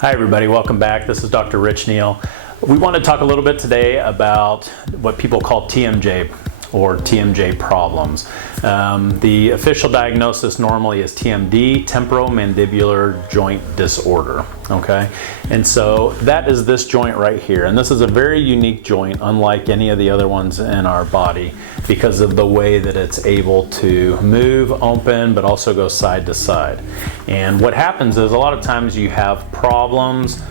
Hi everybody, welcome back. This is Dr. Rich Neal. We want to talk a little bit today about what people call TMJ or TMJ problems. The official diagnosis normally is TMD, temporomandibular joint disorder, okay? And so that is this joint right here. And this is a very unique joint, unlike any of the other ones in our body, because of the way that it's able to move, open, but also go side to side. And what happens is a lot of times you have problems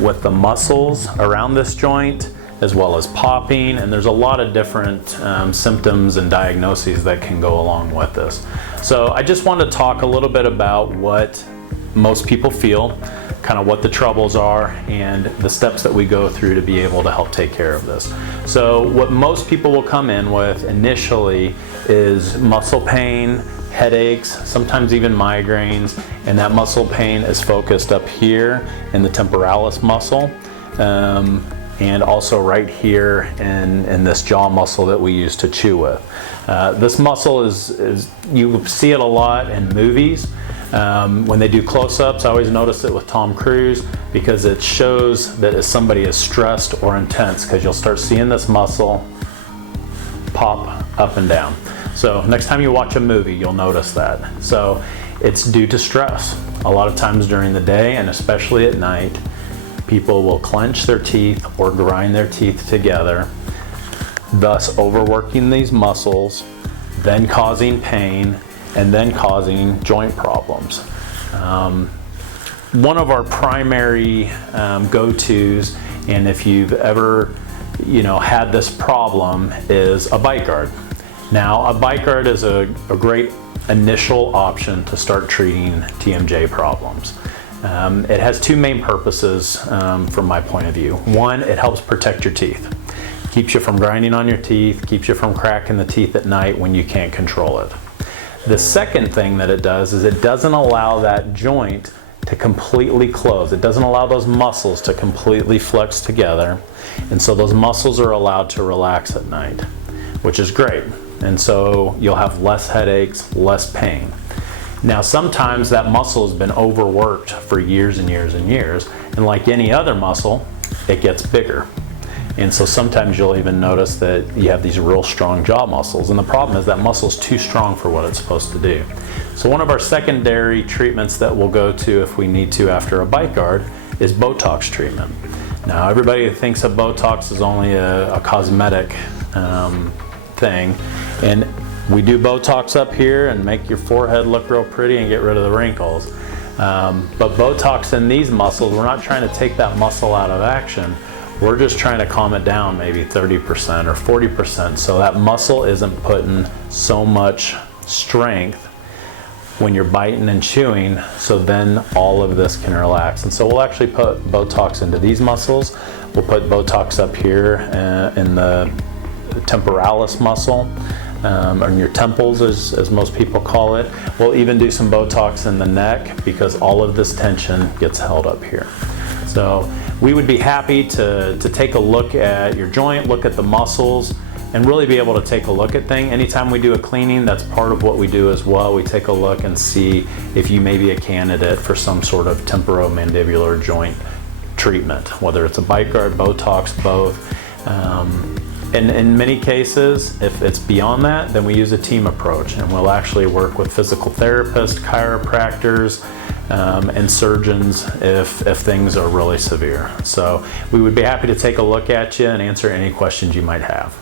with the muscles around this joint, as well as popping, and there's a lot of different symptoms and diagnoses that can go along with this. So I just want to talk a little bit about what most people feel, kind of what the troubles are, and the steps that we go through to be able to help take care of this. So what most people will come in with initially is muscle pain, headaches, sometimes even migraines, and that muscle pain is focused up here in the temporalis muscle. And also right here in this jaw muscle that we use to chew with. This muscle is you see it a lot in movies. When they do close-ups, I always notice it with Tom Cruise because it shows that if somebody is stressed or intense, because you'll start seeing this muscle pop up and down. So next time you watch a movie, you'll notice that. So it's due to stress. A lot of times during the day and especially at night, people will clench their teeth or grind their teeth together, thus overworking these muscles, then causing pain, and then causing joint problems. One of our primary go-tos, and if you've ever had this problem, is a bite guard. Now, a bite guard is a great initial option to start treating TMJ problems. It has two main purposes from my point of view. One, it helps protect your teeth. Keeps you from grinding on your teeth, keeps you from cracking the teeth at night when you can't control it. The second thing that it does is it doesn't allow that joint to completely close. It doesn't allow those muscles to completely flex together, and so those muscles are allowed to relax at night, which is great. And so you'll have less headaches, less pain. Now sometimes that muscle has been overworked for years and years and years, and like any other muscle, it gets bigger. And so sometimes you'll even notice that you have these real strong jaw muscles, and the problem is that muscle is too strong for what it's supposed to do. So one of our secondary treatments that we'll go to if we need to after a bite guard is Botox treatment. Now everybody thinks of Botox as only a cosmetic thing, and we do Botox up here and make your forehead look real pretty and get rid of the wrinkles. But Botox in these muscles, we're not trying to take that muscle out of action. We're just trying to calm it down maybe 30% or 40% so that muscle isn't putting so much strength when you're biting and chewing, so then all of this can relax. And so we'll actually put Botox into these muscles. We'll put Botox up here in the temporalis muscle. Or in your temples, as most people call it. We'll even do some Botox in the neck because all of this tension gets held up here. So we would be happy to take a look at your joint, look at the muscles, and really be able to take a look at things. Anytime we do a cleaning, that's part of what we do as well. We take a look and see if you may be a candidate for some sort of temporomandibular joint treatment, whether it's a bite guard, Botox, both. And in many cases, if it's beyond that, then we use a team approach, and we'll actually work with physical therapists, chiropractors, and surgeons if things are really severe. So we would be happy to take a look at you and answer any questions you might have.